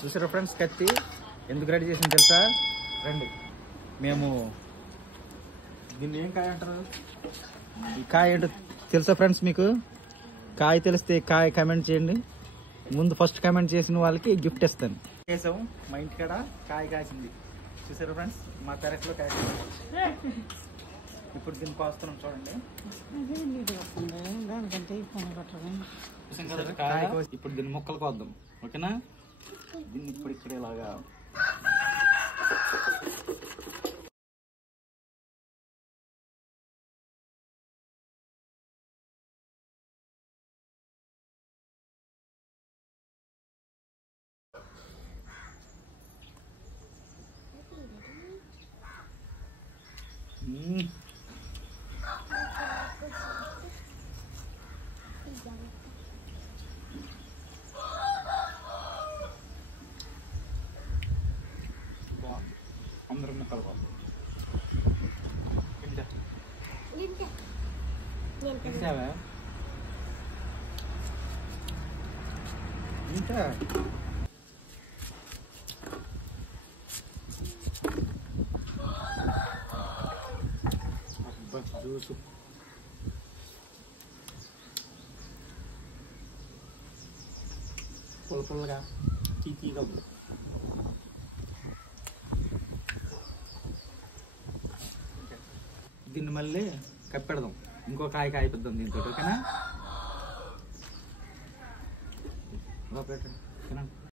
చూసారా ఫ్రెండ్స్, కత్తి ఎందుకు రెడీ చేసింది తెలుసా? రండి, మేము దీన్ని ఏం కాయ అంటారు? ఈ కాయ ఏంటో తెలుసా ఫ్రెండ్స్ మీకు? కాయ తెలిస్తే కాయ కమెంట్ చేయండి. ముందు ఫస్ట్ కమెంట్ చేసిన వాళ్ళకి గిఫ్ట్ ఇస్తాను. చేసాం, మా ఇంటికాడ కాయ కాసింది. చూసారా ఫ్రెండ్స్, మా పెరట్లో కాయ. ఇప్పుడు దీన్ని కోస్తున్నాం చూడండి. ఇప్పుడు దీన్ని ముక్కలు కోద్దాం, ఓకేనా? దీన్ని ఇప్పుడు ఇక్కడ ఇలాగా అందరం ముక్కలు కోద్దాం. ఇంకా జ్యూసు పుల్లగా తీగా ఉంది. దీన్ని మళ్ళీ కప్పెడదాం, ఇంకో కాయ కాయిపిద్దాం దీంతో, ఓకేనా? పెట్టండి, తినండి.